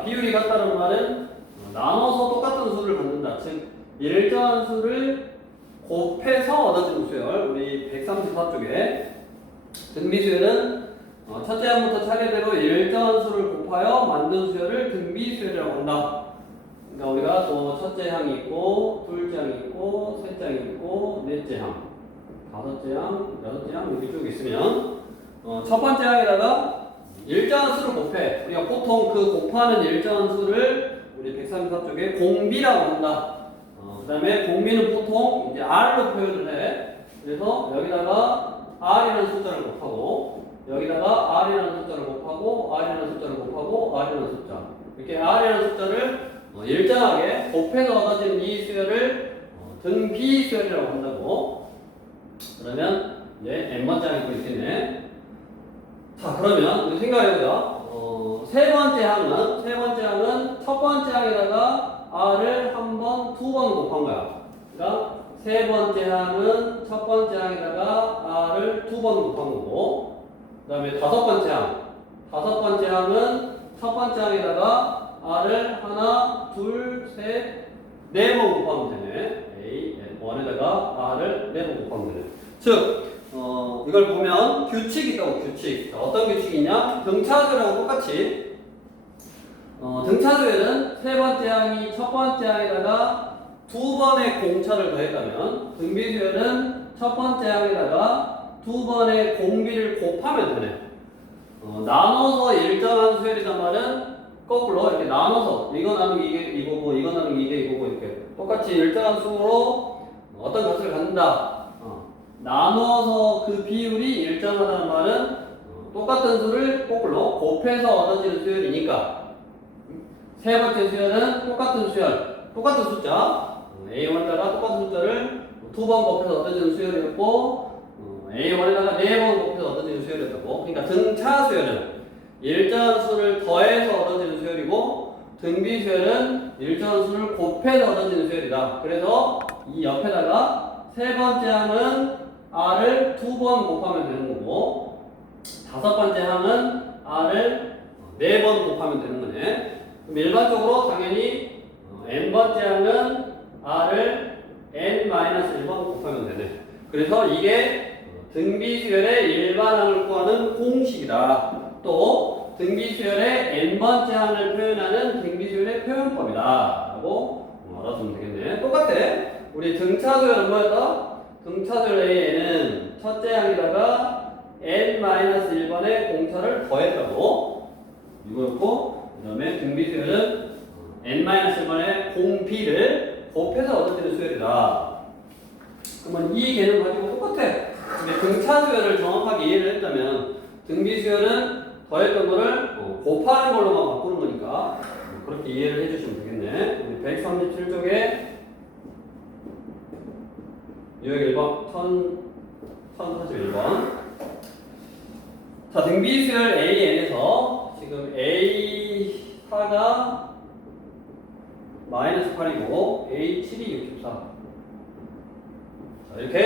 같다. 비율이 같다는 말은 나눠서 똑같은 수를 갖는다. 즉 일정한 수를 곱해서 얻어지는 수열. 우리 134쪽에 등비수열은 첫째 항부터 차례대로 일정한 수를 곱하여 만든 수열을 등비수열이라고 한다. 그러니까 우리가 또 첫째 항이 있고, 둘째 항이 있고, 셋째 항이 있고, 넷째 항, 다섯째 항, 여섯째 항 이렇게 쭉 있으면 첫 번째 항에다가 일정한 수를 곱해. 우리가 보통 그 곱하는 일정한 수를 우리 134쪽에 공비라고 한다. 그 다음에 공비는 보통 이제 R로 표현을 해. 그래서 여기다가 R이라는 숫자를 곱하고, 여기다가 R이라는 숫자를 곱하고, R이라는 숫자를 곱하고, R이라는 숫자. 이렇게 R이라는 숫자를 일정하게 곱해서 얻어진 이 수열을 등비수열이라고 한다고. 그러면 이제 n번째 항이 또 있겠네. 자, 그러면 우리 생각해보자. 세 번째 항은 첫 번째 항에다가 R을 한 번, 두 번 곱한 거야. 그러니까 세 번째 항은 첫 번째 항에다가 R을 두 번 곱한 거고, 그 다음에 다섯 번째 항은 첫 번째 항에다가 R을 하나, 둘, 셋, 네 번 곱하면 되네. A1에다가 R을 네 번 곱하면 되네. 즉, 이걸 보면 규칙이 있다고, 규칙. 자, 어떤 규칙이 있냐? 등차수열하고 똑같이. 등차수열은 세 번째 항이 첫 번째 항에다가 두 번의 공차를 더했다면, 등비수열은 첫 번째 항에다가 두 번의 공비를 곱하면 되네. 나눠서 일정한 수열이란 말은 거꾸로 이렇게 나눠서 이거 나누기 이게 이거고 이거 나누기 이게 이거고 이렇게 똑같이 일정한 수로 어떤 값을 갖는다. 나눠서 그 비율이 일정하다는 말은 똑같은 수를 거꾸로 곱해서 얻어지는 수열이니까 세 번째 수열은 똑같은 수열, 똑같은 숫자 A1에다가 똑같은 숫자를 두 번 곱해서 얻어지는 수열이었고 A1에다가 네 번 곱해서 얻어지는 수열이었다고. 그러니까 등차 수열은 일정한 수를 더해서 얻어지는 수열이고 등비수열은 일정한 수를 곱해서 얻어지는 수열이다. 그래서 이 옆에다가 세 번째 항은 R을 두 번 곱하면 되는 거고 다섯 번째 항은 R을 네 번 곱하면 되는 거네. 그럼 일반적으로 당연히 n번째 항은 R을 n-1번 곱하면 되네. 그래서 이게 등비수열의 일반항을 구하는 공식이다. 또 등비수열의 n번째 항을 표현하는 등비수열의 표현법이다 라고 알아두면 되겠네. 똑같아. 우리 등차수열은 뭐였다? 등차수열 A에는 첫째 항에다가 n-1번의 공차를 더했다고 이거였고, 그 다음에 등비수열은 n-1번의 공비를 곱해서 얻어지는 수열이다. 그러면 이 개념 가지고 똑같아. 근데 등차수열을 정확하게 이해를 했다면 등비수열은 더했던 거를 곱하는 걸로만 바꾸는 거니까 그렇게 이해를 해주시면 되겠네. 우리 137쪽에 유형 1번 1041번. 자, 등비수열 AN에서 지금 A4가 마이너스 8이고 A7이 64. 자, 이렇게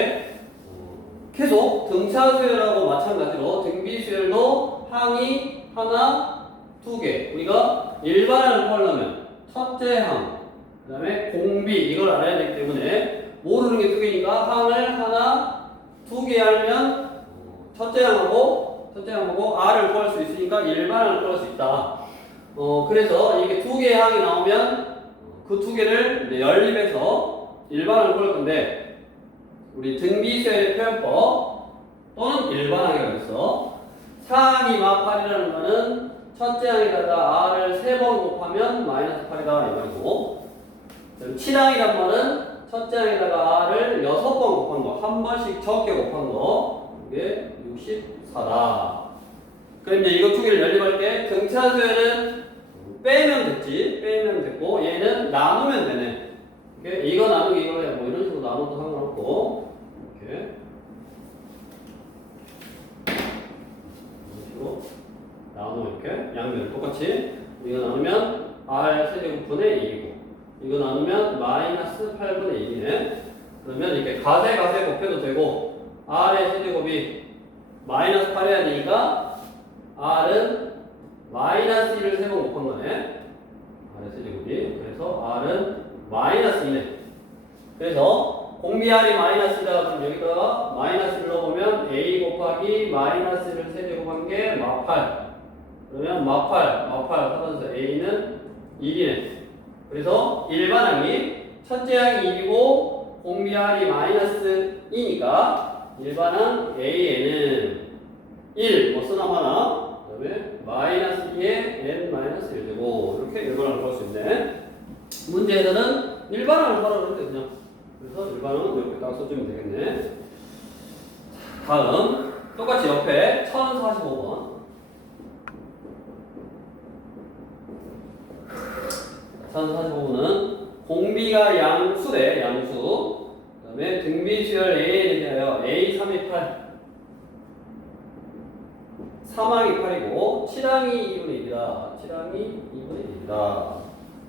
계속 등차수열하고 마찬가지로 등비수열도 항이 하나, 두 개. 우리가 일반항을 구하려면 첫째 항, 그 다음에 공비 이걸 알아야 되기 때문에 모르는 게 두 개니까 항을 하나, 두 개 알면 첫째 항하고 R을 구할 수 있으니까 일반항을 구할 수 있다. 그래서 이게 두 개의 항이 나오면 그 두 개를 이제 연립해서 일반항을 구할 건데 우리 등비수열의 표현법 또는 일반항이라고 했어. 4항이 마8이라는 거는 첫째 항에다가 R을 3번 곱하면 마이너스 8이다 이 말이고 7항이란 말은 첫째 항에다가 R을 6번 곱한 거, 한 번씩 적게 곱한 거, 이게 64다. 그럼 이제 이거 두 개를 연립할 때 등차수열은 빼면 됐지, 빼면 됐고 얘는 나누면 되네. 이거 나누기 이거 해, 뭐 이런 식으로 나눠도 상관없고 이렇게 이런 식으로 나누면 이렇게 양면을 똑같이 이거 나누면 R 세제곱분의 1이고 이거 나누면 마이너스 8분의 1이네. 그러면 이렇게 가세 곱해도 되고 R의 세제곱이 마이너스 8 해야 되니까 R은 마이너스 1을 3번 곱한 거네. 세제곱이. 그래서 R은 마이너스 2네. 그래서 공비 R이 마이너스 2다 그럼 여기다가 마이너스를 넣어보면 A 곱하기 마이너스를 세제곱한 게 마8. 그러면 마8 하면서 A는 1이네. 그래서 일반항이 첫째 항이 1이고 공비 R이 마이너스 2니까 일반항 A에는 1, 뭐 쓰나마나 그 다음에 마이너스 2에 n-1제곱 이렇게 일반항을 구할 수 있네. 문제에서는 일반항을 구하라 그러는데 그냥 그래서 일반항은 이렇게 딱 써주면 되겠네. 다음 똑같이 옆에 1045번 1045번은 공비가 양수래 양수. 그 다음에 등비수열 A에 대하여 A328 3항이 8이고 7항이 2분의 1이다. 7항이 2분의 1이다.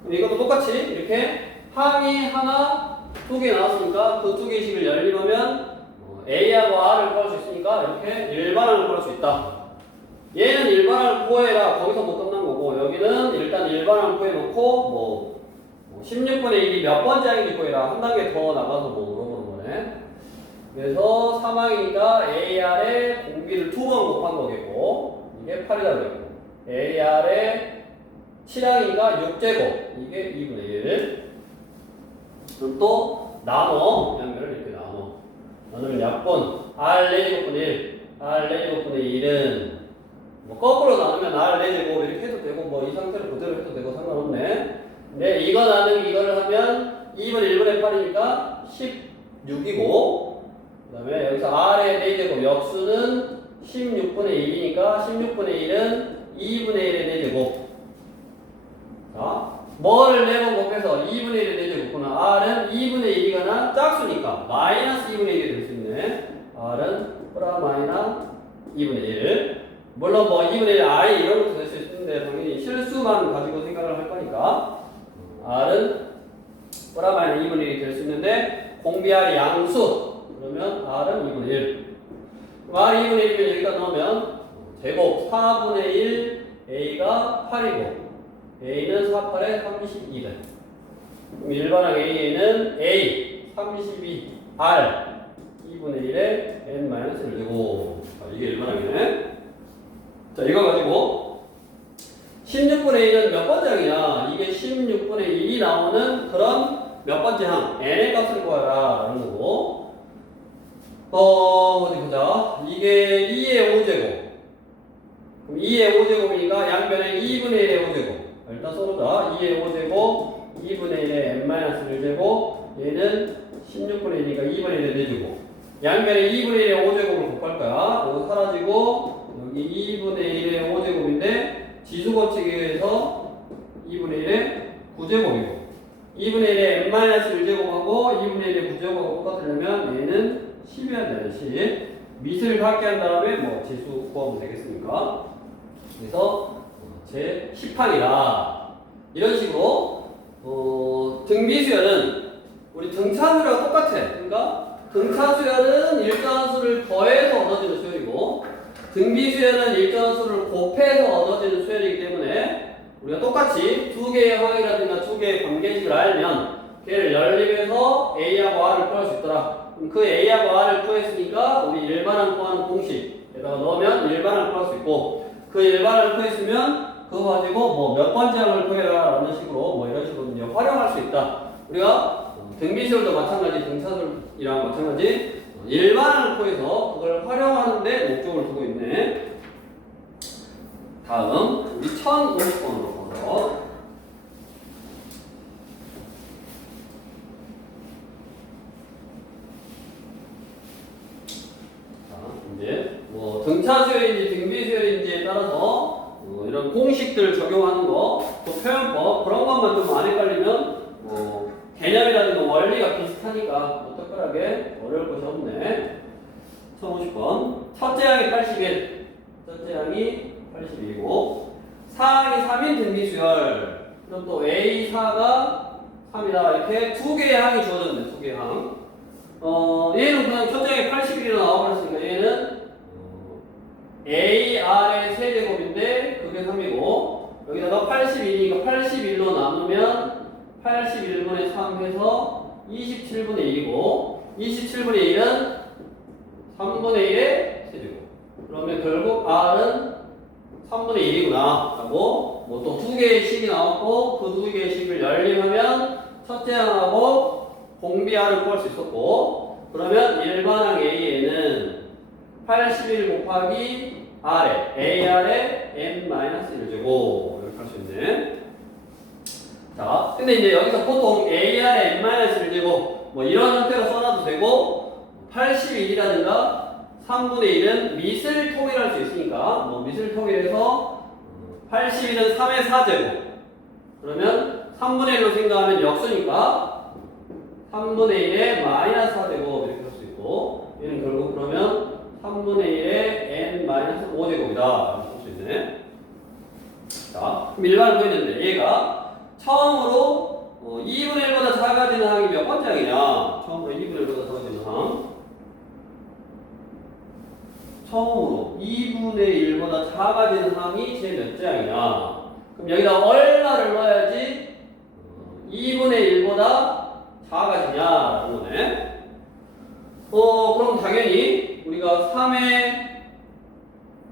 그럼 이것도 똑같이 이렇게 항이 하나, 두 개 나왔으니까 그 두 개씩을 열리면 A하고 R을 구할 수 있으니까 이렇게 일반항을 구할 수 있다. 얘는 일반항을 구해라. 거기서 못 끝난 거고 여기는 일단 일반항을 구해놓고 뭐 16분의 1이 몇 번째 항인지 구해라. 한 단계 더 나가서 뭐 물어보는 거네. 그래서 3항이니까 AR에 공비를 두 번 곱한 거겠고 이게 8이다 그랬고 AR에 7항이니까 6제곱 이게 2분의 1. 그럼 또 나눠 양면을 이렇게 나누면 약분 R 4제곱분의 1 R 4제곱분의 1은 뭐 거꾸로 나누면 R 4제곱 이렇게 해도 되고 뭐 이 상태로 그대로 해도 되고 상관없네. 근데 이거 나누기 이거를 하면 2분의 1분의 8이니까 16이고 그 다음에 여기서 R의 4제곱 역수는 16분의 1이니까 16분의 1은 2분의 1의 4제곱. 자, 뭐를 4번 곱해서 2분의 1의 4제곱구나. R은 2분의 1이거나 짝수니까 마이너스 2분의 1이 될 수 있네. R은 프라 마이너스 2분의 1. 물론 뭐 2분의 1 I 이런 것도 될 수 있는데 당연히 실수만 가지고 생각을 할 거니까 R은 프라 마이너스 2분의 1이 될 수 있는데 공비 R이 양수. 그러면 R은 2분의 1. R이 2분의 1이면 여기다 넣으면 제곱 4분의 1 A가 8이고 A는 4, 8에 32래. 그럼 일반항 A에는 A 32 R 2분의 1에 n-1제곱. 이게 일반항이네. 자, 이거 가지고 16분의 1은 몇 번째 항이냐? 이게 16분의 1이 나오는 그런 몇 번째 항 n의 값을 구하라 라는 거고 어디 보자. 이게 2의 5제곱. 그럼 2의 5제곱이니까 양변에 2분의 1의 5제곱. 일단 써보자. 2의 5제곱, 2분의 1의 n-1제곱, 얘는 16분의 1이니까 2분의 1의 4제곱. 양변에 2분의 1의 5제곱을 곱할 거야. 이거 사라지고, 여기 2분의 1의 5제곱인데, 지수법칙에 의해서 2분의 1의 9제곱이고, 2분의 1의 n-1제곱하고 2분의 1의 9제곱하고 똑같으려면 얘는 10이어야 되는 10. 밑을 갖게 한 다음에 뭐 지수 구하면 되겠습니까? 그래서 제 10항이다. 이런 식으로 등비수열은 우리 등차수열과 똑같아. 그러니까 등차수열은 일정한 수를 더해서 얻어지는 수열이고 등비수열은 일정한 수를 곱해서 얻어지는 수열이기 때문에 우리가 똑같이 두 개의 항이라든가 두 개의 관계식을 알면 걔를 연립해서 A하고 R을 구할 수 있더라. 그럼 그 A하고 R을 구했으니까 우리 일반항 구하는 공식에다가 넣으면 일반항을 구할 수 있고 그 일반항을 구했으면 그거 가지고 뭐 몇 번째 항을 구해라 라는 식으로 뭐 이런 식으로 활용할 수 있다. 우리가 등비수열도 마찬가지 등차수열이랑 마찬가지 일반항을 구해서 그걸 활용하는 데 목적을 두고 있네. 다음 우리 1050번으로 가서 이제 뭐 등차수열인지 등비수열인지에 따라서 이런 공식들 적용하는 거, 또 표현법 그런 것만 좀 안 헷갈리면 개념이라든가 원리가 비슷하니까 뭐 특별하게 어려울 것이 없네. 1050번 첫째 항이 81, 첫째 항이 81이고 4항이 3인 등비수열. 그럼 또 A4가 3이다. 이렇게 두 개의 항이 주어졌네. 두 개의 항. 얘는 그냥 첫째 항이 81이라 나와버렸으니까 얘는 AR의 세제곱인데 그게 3이고 여기다가 81이니까 81로 나누면 81분의 3 해서 27분의 1이고 27분의 1은 3분의 1의 세제곱. 그러면 결국 R은 3분의 1이구나 라고 뭐 또 두 개의 식이 나왔고 그 두 개의 식을 열림하면 첫째 항하고 공비 R을 구할 수 있었고 그러면 일반항 A에는 81 곱하기 R에 AR에 n-1제곱 이렇게 할 수 있네. 자, 근데 이제 여기서 보통 AR에 n-1제곱 뭐 이런 형태로 써놔도 되고 81이라든가 3분의 1은 밑을 통일할 수 있으니까 뭐 밑을 통일해서 81은 3의 4제곱 그러면 3분의 1로 생각하면 역수니까 3분의 1의 마이너스 4제곱 이렇게 할 수 있고 얘는 결국 그러면 3분의 1의 n-5제곱이다 이렇게 할 수 있네. 자, 그럼 일반을 보였는데 얘가 처음으로 2분의 1보다 작아지는 항이 몇 번째 항이냐? 처음으로 2분의 1보다 작아지는 항 처음으로 2분의 1보다 작아지는 항이 제 몇째 항이냐? 그럼 여기다 얼마를 넣어야지 2분의 1보다 작아지냐라는 거네. 그럼 당연히 우리가 3의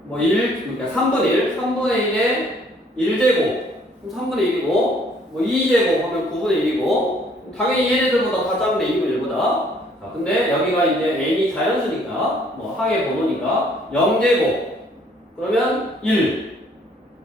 뭐 1, 그러니까 3분의 1의 1제곱, 그럼 3분의 1이고, 뭐 2제곱 하면 9분의 1이고, 당연히 얘네들보다 다 작은데 2분의 1보다. 자, 근데 여기가 이제 n이 자연수니까, 뭐 항의 번호니까 0제곱, 그러면 1,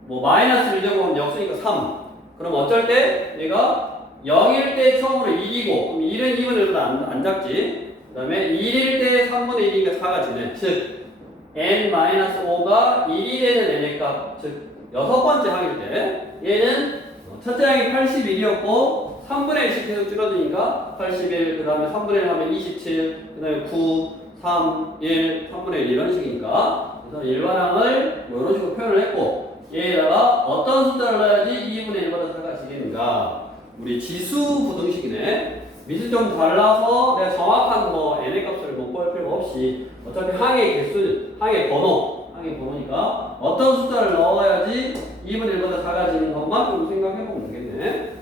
뭐 마이너스 1제곱 하면 역수니까 3. 그럼 어쩔 때 얘가 0일 때 처음으로 1이고, 그럼 1은 2분의 1보다 안 작지. 그 다음에 1일 때 3분의 1이니까 4가 지네. 즉, n-5가 1이 되는 n의 값, 즉, 여섯 번째 항일 때, 얘는 첫째 항이 81이었고, 3분의 1씩 계속 줄어드니까, 81, 그 다음에 3분의 1 하면 27, 그 다음에 9, 3, 1, 3분의 1 이런 식이니까, 그래서 일반항을 뭐 이런 식으로 표현을 했고, 얘에다가 어떤 숫자를 넣어야지 2분의 1보다 작아지겠는가? 우리 지수 부등식이네. 밑을 좀 잘라서 내가 정확한 뭐 n의 값을 못 구할 필요가 없이 어차피 항의 개수, 항의 번호니까 어떤 숫자를 넣어야지 2분의 1보다 작아지는 것만 좀 생각해보면 되겠네.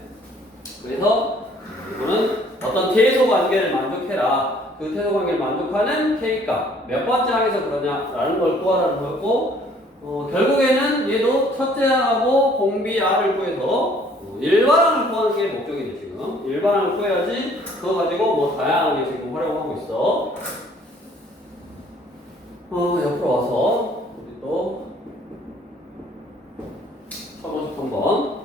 그래서 이거는 어떤 태소 관계를 만족해라. 그 태소 관계를 만족하는 K값 몇 번째 항에서 그러냐라는 걸 구하라는 거였고 결국에는 얘도 첫째 항하고 공비 R을 구해서 일반항을 구하는 게 목적이네 지금. 일반항을 구해야지 그거 가지고 뭐 다양하게 지금 활용하고 있어. 옆으로 와서 우리 또 서문식 한번.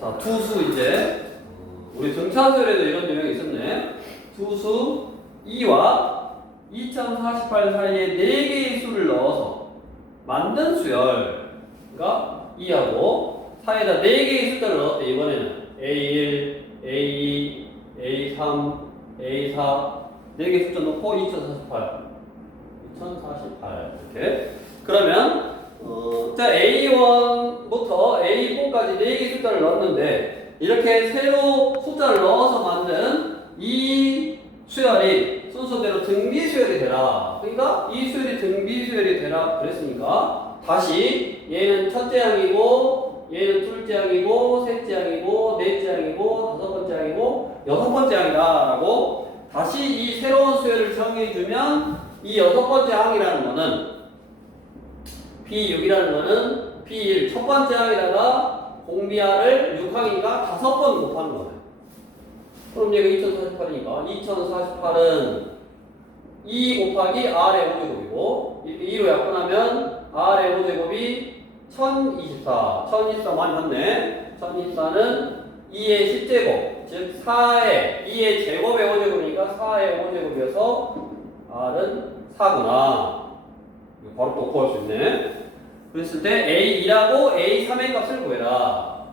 자, 투수 이제 우리 정차수열에도 이런 유형이 있었네. 투수 2와 2048 사이에 4개의 수를 넣어서 만든 수열가 2하고 사이에다 4개의 숫자를 넣었대. 이번에는 A1, A2, A3, A4 4개의 숫자 넣고 2048 이렇게. 그러면 자 A1부터 A4까지 4개의 숫자를 넣었는데 이렇게 새로 숫자를 넣어서 만든 이 수열이 순서대로 등비수열이 되라. 그러니까 이 수열이 등비수열이 되라 그랬으니까 다시 얘는 첫째 항이고 얘는 둘째 항이고 셋째 항이고 넷째 항이고 다섯 번째 항이고 여섯 번째 항이다 라고 다시 이 새로운 수열을 정해주면 이 여섯 번째 항이라는 거는 P6이라는 거는 P1 첫 번째 항에다가 공비하를 6항이니까 5번 곱하는 거네. 그럼 얘가 2048이니까 2048은 2 곱하기 R의 5제곱이고 2로 약분하면 R의 5제곱이 1024 많이 봤네. 1024는 2의 10제곱 즉 4의 2의 제곱의 5제곱이니까 4의 5제곱이어서 R은 4구나. 바로 또 구할 수 있네. 그랬을 때 A2하고 A3의 값을 구해라.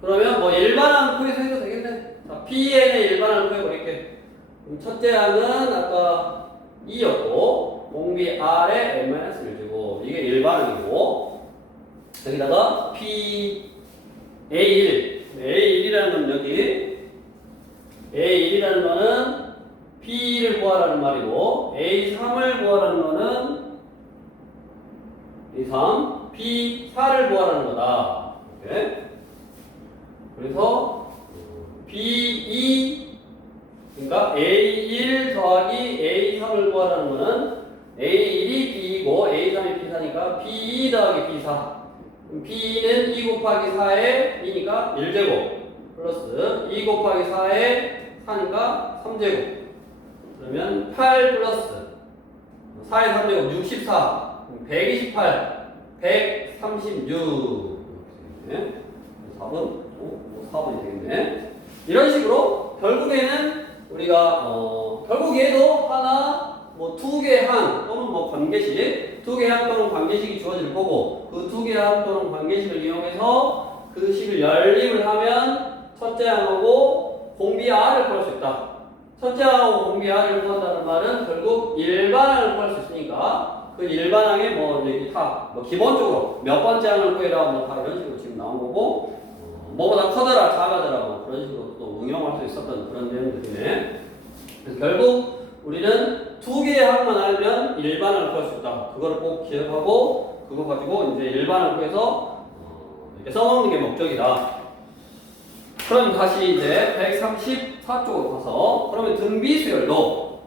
그러면 뭐 일반항 구해서 해도 되겠네. 자, Pn의 일반항을 구해버릴게. 그럼 첫째 항은 아까 2였고 공비 R의 n-1제곱 이게 일반항이고 여기다가 P A1 A1이라는 건 여기 A1이라는 거는 B를 구하라는 말이고 A3을 구하라는 거는 A3, B4를 구하라는 거다. 이렇게. 그래서 B2 그러니까 A1 더하기 A3을 구하라는 거는 A1이 B이고 A3이 B4니까 B2 더하기 B4 B는 2 곱하기 4에 2니까 1제곱 플러스 2 곱하기 4에 4니까 3제곱 그러면 8 플러스 4의 3제곱 64 128 136 네. 4번이 되겠네. 이런 식으로 결국에는 우리가 결국 얘도 하나 뭐 두 개 항 또는 뭐 관계식 두 개 항 또는 관계식이 주어질 거고 그 두 개 항 또는 관계식을 이용해서 그 식을 연립을 하면 첫째 항하고 공비 R을 구할 수 있다. 첫째 항하고 공비 R을 구한다는 말은 결국 일반항을 구할 수 있으니까 그 일반항에 뭐 여기 뭐 기본적으로 몇 번째 항을 구해라 뭐 다 이런 식으로 지금 나온 거고 뭐보다 커더라 작아더라 뭐 그런 식으로 또 응용할 수 있었던 그런 내용들이네. 그래서 결국 우리는 두 개의 항만 알면 일반을 구할 수 있다. 그거를 꼭 기억하고 그거 가지고 이제 일반을 구해서 이렇게 써먹는 게 목적이다. 그럼 다시 이제 134쪽으로 가서 그러면 등비수열도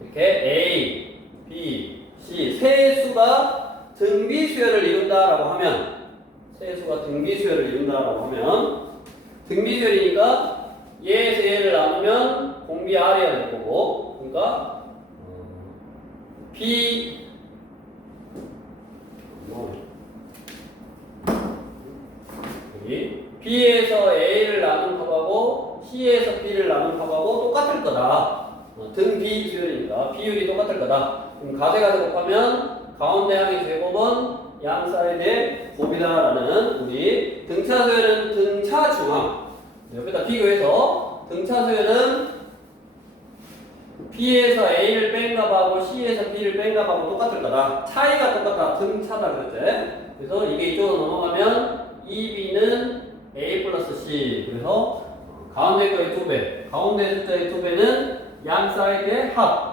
이렇게 A, B, C 세 수가 등비수열을 이룬다라고 하면 등비수열이니까 얘에서 얘를 나누면 공비 R이어야 될 거고 그러니까 B 여기 B에서 A를 나눈 값하고 C에서 B를 나눈 값하고 똑같을 거다. 등비수열이니까 비율이 똑같을 거다. 그럼 가세가세 곱하면 가운데 항의 제곱은 양 사이드의 곱이다라는 우리 등차수열은 등차중항 여기다 비교해서 등차수열은 B에서 A를 뺀 값하고 C에서 B를 뺀 값하고 똑같을 거다. 차이가 똑같다. 등차다 그랬지. 그래서 이게 이쪽으로 넘어가면 2B는 A 플러스 C 그래서 가운데 거의 2배 가운데 숫자의 2배는 양 사이드의 합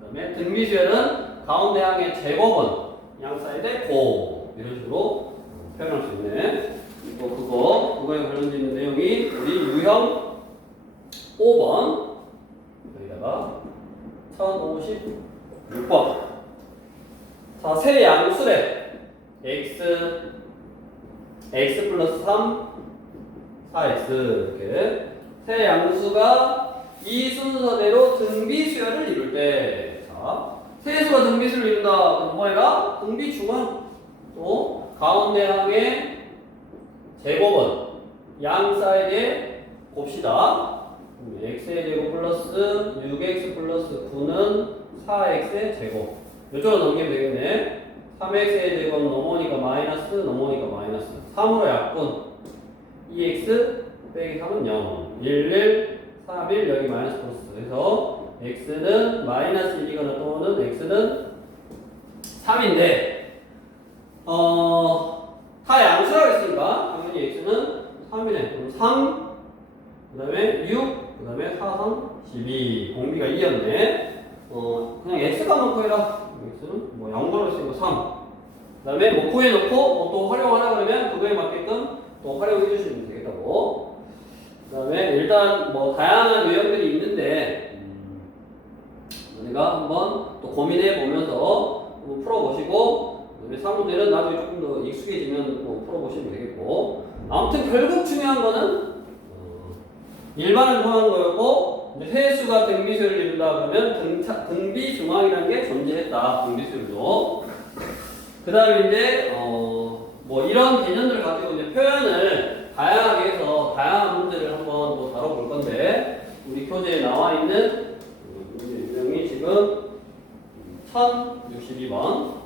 그 다음에 등비수열은 가운데 항의 제곱은 양 사이드의 곱 이런 식으로 표현할 수 있네. 그거에 관련되어 있는 내용이 우리 유형 5번 여기다가 1056번 자, 세 양수래 x 플러스 3 4x 이렇게 세 양수가 이 순서대로 등비수열을 이룰 때 자, 세수가 등비수를 이룬다. 그럼 뭐해라? 등비중항 또 가운데 항의 제곱은 양 사이드의 곱시다. x의 제곱 플러스 6x 플러스 9는 4x의 제곱 이쪽으로 넘기면 되겠네. 3x의 제곱 넘어오니까 마이너스 넘어오니까 마이너스 3으로 약분 2x 빼기 3은 0 1 3일 여기 마이너스 플러스 그래서 x는 마이너스 1이거나 또는 x는 3인데 다 양수라고 했으니까 당연히 x는 3이네. 그럼 3 그 다음에 6 그 다음에 4, 3, 12 공비가 2였네. 그냥 x가만 구해라. x는 뭐 0으로 했으니까 3 그 다음에 뭐 구해놓고 또 활용하라 그러면 그거에 맞게끔 또 활용해 주시면 되겠다고. 그 다음에 일단 뭐 다양한 유형들이 있는데 우리가 한번 또 고민해 보면서 한번 풀어보시고 그다음에 사문제는 나중에 조금 더 익숙해지면 또 풀어보시면 되겠고 아무튼 결국 중요한 거는 일반을 구하는 거였고 세수가 등비수열을 이룬다 그러면 등비중항이라는 게 존재했다. 등비수열도 그 다음에 이제 뭐 이런 개념들을 가지고 이제 표현을 다양하게 해서 다양한 문제를 한번 또 다뤄볼 건데 우리 교재에 나와 있는 문제 유형이 지금 1062번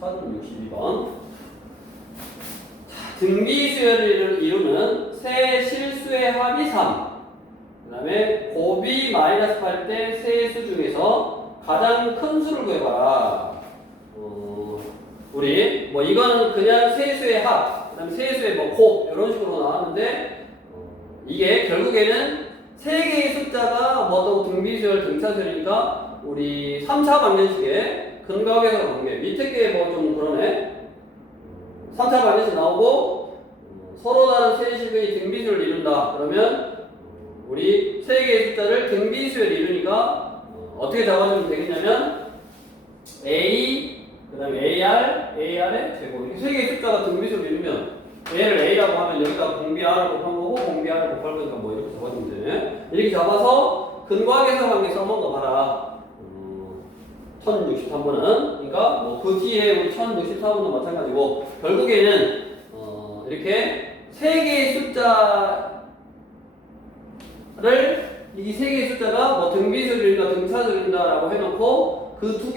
1062번 등비수열을 이루는 세 실수의 합이 3 그 다음에 곱이 마이너스 8 때 세 수 중에서 가장 큰 수를 구해봐라. 우리 뭐 이거는 그냥 세수의 합 그다음에 세수의 뭐 곱 이런 식으로 나왔는데 이게 결국에는 세 개의 숫자가 뭐 어떤 등비수열, 등차수열이니까 우리 3차 방정식의 근각에서 관계 밑에 게 뭐 좀 그러네. 3차 방정식 나오고 서로 다른 세 실근이 등비수열을 이룬다. 그러면 우리 세 개의 숫자를 등비수열 이루니까 어떻게 잡아주면 되겠냐면 A 그 다음에 AR의 제곱 이렇게 세 개의 숫자가 등비수열 이루면 얘를 A라고 하면 여기다 공비 R을 곱한 거고 공비 R을 곱할 거니까 뭐 이렇게 잡아주면 되네. 이렇게 잡아서 근과학에서 관계 써먹은 거 봐라. 1063번은 그러니까 뭐 그 뒤에 우리 1064번도 마찬가지고 결국에는 이렇게 세 개의 숫자를 이 세 개의 숫자가 뭐 등비수열이나 등차수열이다라고 해놓고 그 세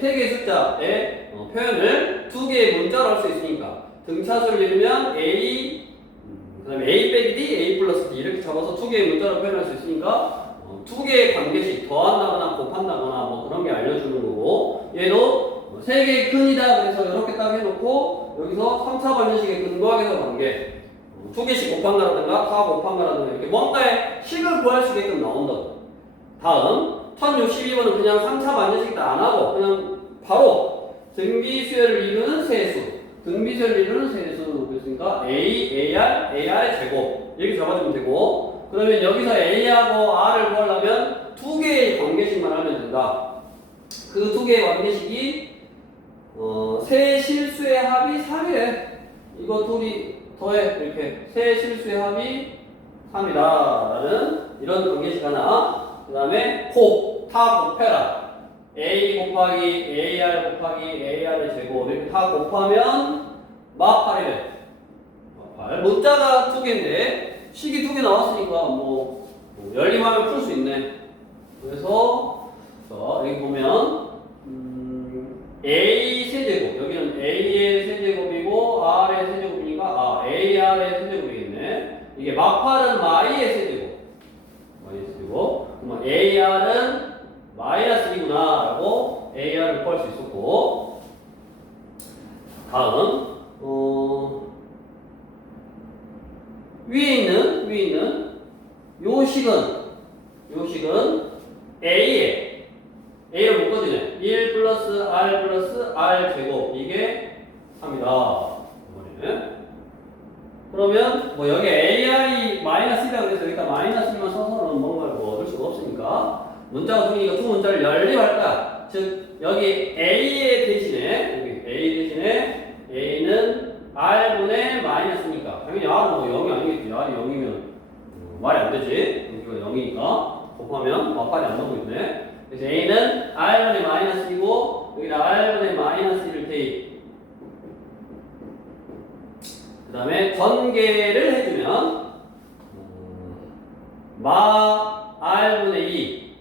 개의 숫자의 표현을 두 개의 문자로 할 수 있으니까 등차수를 이루면 A 그 다음에 A 빼기 D, A 플러스 D 이렇게 잡아서 두 개의 문자로 표현할 수 있으니까 두 개의 관계식 더한다거나 곱한다거나 뭐 그런 게 알려주는 거고 얘도 세 개의 근이다 그래서 이렇게 딱 해놓고 여기서 3차 방정식의 근과학에서 관계 두 개씩 곱한 거라든가 다 곱한 거라든가 이렇게 뭔가의 식을 구할 수 있게끔 나온다고. 다음 1062번은 그냥 3차 방정식 다 안 하고 그냥 바로 등비수열을 이루는 세수 등비수열을 이루는 세수 그랬으니까 A, AR의 제곱 이렇게 잡아주면 되고 그러면 여기서 A하고 R을 구하려면 두 개의 관계식만 하면 된다. 그 두 개의 관계식이 세 실수의 합이 3이래. 이거 둘이 더해 이렇게 세 실수의 합이 3이다 라는 이런 관계식 하나 그 다음에 다 곱해라. A 곱하기 AR 곱하기 AR의 제곱 이렇게 다 곱하면 막 8이래. 막 8. 문자가 두 개인데 식이 두 개 나왔으니까 뭐 열림하면 풀 수 있네. 그래서 여기 보면 A 세제곱 여기는 A의 세제곱이고 R의 세제곱이니까 AR의 세제곱이겠네. 이게 막8은 마이의 세제곱 그러면 AR은 마이너스 2구나 라고 AR을 구할 수 있었고 다음 위에 있는 요 식은 A를 묶어주네. 1 플러스 R 제곱 이게 3이다. 그러면 뭐 여기 AR이 마이너스 1이라 그래서 여기다 마이너스 1만 써서는 뭔가를 뭐 얻을 수가 없으니까 문자가 두니까 두 문자를 연립할 거야. 즉 여기 A 대신에 A는 R분의 마이너스니까 당연히 R은 뭐 0이 아니겠지. R이 0이면 말이 안 되지. 여기가 0이니까 곱하면 막팔이 안 나오고 있네. 그래서 A는 R분의 마이너스 2고 여기다 R분의 마이너스 1을 대입 그 다음에 전개를 해주면 마 R분의 2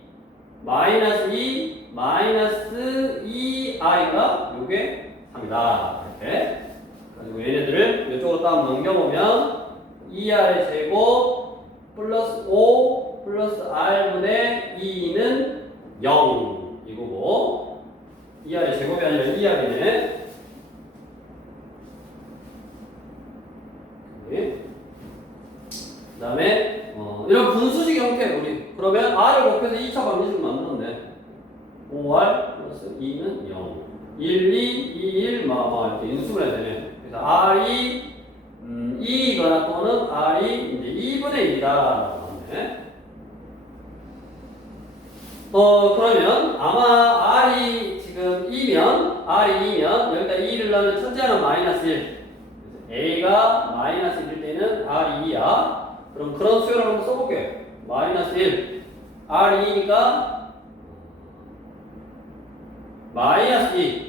마이너스 2 마이너스 2I가 요게 3이다 이렇게 그리고 얘네들을 이쪽으로 딱 넘겨보면 2R의 제곱 플러스 5 플러스 R분의 2는 0 이거고 2R의 제곱이 아니라 2R이네. 그 다음에 이런 분수식 형태 우리 그러면 R을 곱해서 2차 방정식을 만들었네. 5R 플러스 2는 0 1, 2, 2, 1 이렇게 인수를 해야 되네. 그래서 R이 2이거나 또는 R이 이제 2분의 1이다 하네. 그러면 아마 R이 지금 2면 여기다 2를 넣으면 첫째는 마이너스 1 A가 마이너스 1일 때는 R이 2야. 그럼 그런 수열을 한번 써볼게. 마이너스 1 R이 2니까 마이너스 2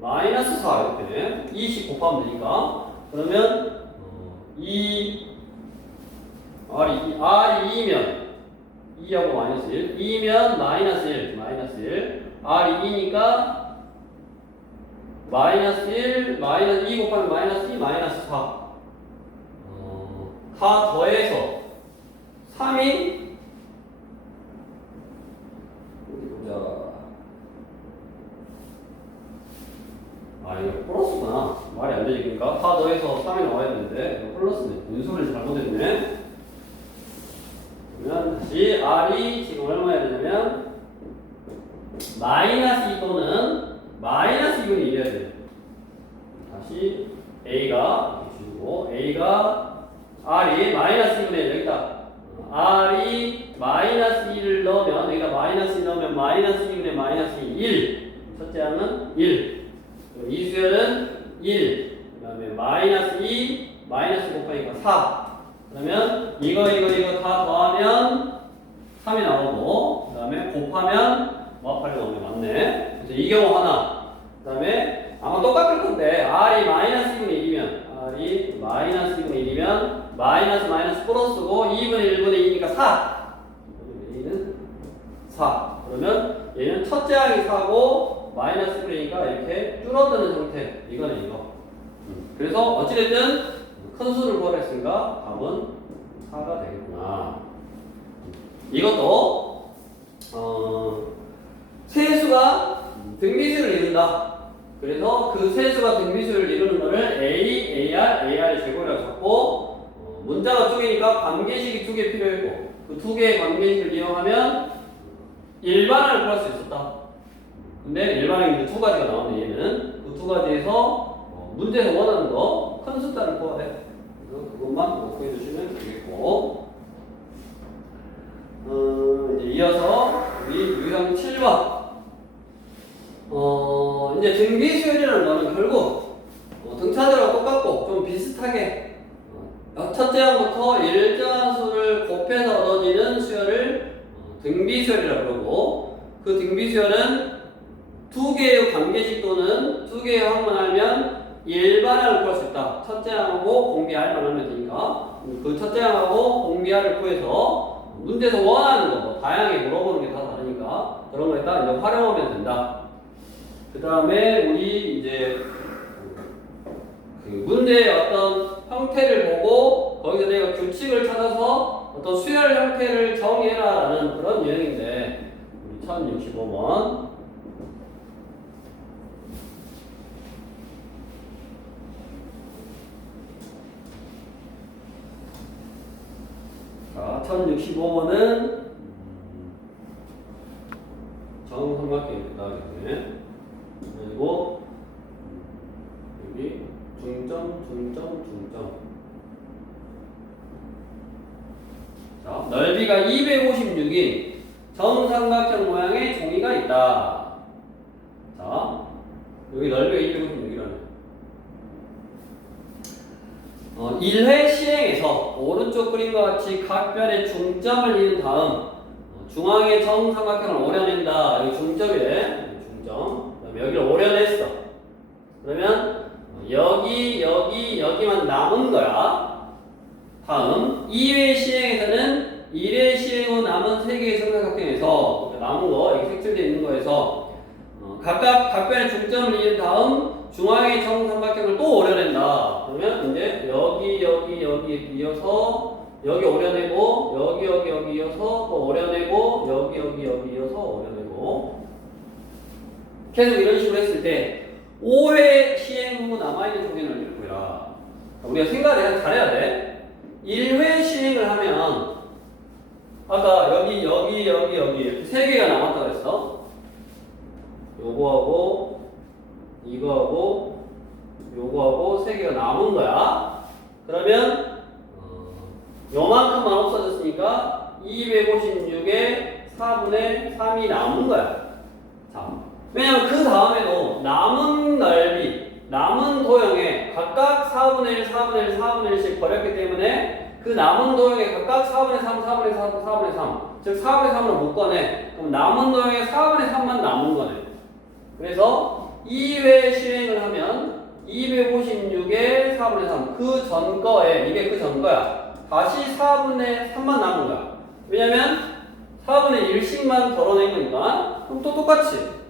마이너스 4 이렇게 2씩 곱하면 되니까 그러면 R이 2면 2하고 마이너스 1 2면 마이너스 1 R이 2니까 마이너스 1 마이너스 2 곱하면 마이너스 2 마이너스 4 다 더해서 3이 어디 보자. 이거 플러스구나. 말이 안 안 되지. 그러니까 4 더해서 3이 나와야 되는데 이거 플러스네. 문소리를 잘못했네. 그러면 다시 R이 지금 얼마야 되냐면 마이너스 2 또는 마이너스 2분의 1이어야 돼. 다시 A가 주고 A가 R이 마이너스 2분의 1 여기다 R이 마이너스 2를 넣으면 여기다 마이너스 2 넣으면 마이너스 2분의 마이너스 1 첫째 항은 1 이 수열은 1 그 다음에 마이너스 2 마이너스 곱하니까 4 그러면 이거 다 더하면 3이 나오고 그 다음에 곱하면 합하려고 하면 맞네. 그래서 이 경우 하나 그 다음에 아마 똑같을 건데 R이 마이너스 2분의 1이면 R이 마이너스 2분의 1이면 마이너스 마이너스 플러스고 2분의 1분의 2니까 4 A는 4 그러면 얘는 첫째 항이 4고 마이너스 1이니까 이렇게 줄어드는 형태 이거는 이거 그래서 어찌됐든 큰 수를 구하랬으니까 답은 4가 되겠구나. 이것도 세수가 등비수를 이룬다. 그래서 그 세수가 등비수를 이루는 거를 A, AR, AR 제곱이라고 잡고 문자가 두 개니까 관계식이 2개 필요했고 그 2개의 관계식을 이용하면 일반항을 구할 수 있었다. 근데 일반항이 2가지가 나오네 얘는. 그 2가지에서 문제에서 원하는 거 큰 숫자를 구해야 돼. 그래서 그것만 구해주시면 되겠고 이제 이어서 우리 유형 7번 이제 등비수열이라는 거는 결국 등차들하고 똑같고 좀 비슷하게 첫째 항부터 일정한 수를 곱해서 얻어지는 수열을 등비수열이라고 그러고 그 등비수열은 2개의 관계식 또는 2개의 항만 알면 일반항을 구할 수 있다. 첫째 항하고 공비 R만 알면 되니까 그 첫째 항하고 공비 R을 구해서 문제에서 원하는 거 뭐 다양하게 물어보는 게 다 다르니까 그런 거에다 이제 활용하면 된다. 그 다음에 우리 이제 그 문제의 어떤 형태를 보고 거기서 내가 규칙을 찾아서 어떤 수열 형태를 정해라 라는 그런 유형인데 우리 1065번 자 1065번은 정삼각형이 나오겠네. 그리고 여기 중점. 자, 넓이가 256인 정삼각형 모양의 종이가 있다. 자, 여기 넓이가 256이라네. 1회 시행에서 오른쪽 그림과 같이 각 변의 중점을 이은 다음 중앙의 정삼각형을 오려낸다. 여기 중점이래. 중점. 그다음에 여기를 오려냈어. 그러면 여기만 남은 거야. 다음 2회 시행에서는 1회 시행 후 남은 3개의 정삼각형에서 남은 거 여기 색칠되어 있는 거에서 각각 각변의 중점을 이은 다음 중앙의 정삼각형을 또 오려낸다. 그러면 이제 여기 이어서 여기 오려내고 여기 이어서 또 오려내고 여기 이어서 오려내고 계속 이런 식으로 했을 때 5회 시행 후 남아있는 종의 넓이를 구해라. 우리가 생각을 잘해야 돼. 1회 시행을 하면 아까 여기 이렇게 3개가 남았다고 했어. 요거하고 이거하고 요거하고 3개가 남은 거야. 그러면 요만큼만 없어졌으니까 256에 4분의 3이 남은 거야. 자, 왜냐면 그 다음에도 남은 넓이, 남은 도형에 각각 4분의 1, 4분의 1, 4분의 1씩 버렸기 때문에 그 남은 도형에 각각 4분의 3, 4분의 3, 4분의 3, 즉 4분의 3을 못 꺼내. 그럼 남은 도형에 4분의 3만 남은 거네. 그래서 2회 실행을 하면 256에 4분의 3, 그 전 거에, 이게 그 전 거야. 다시 4분의 3만 남은 거야. 왜냐면 4분의 1씩만 덜어낸 거니까. 그럼 또 똑같이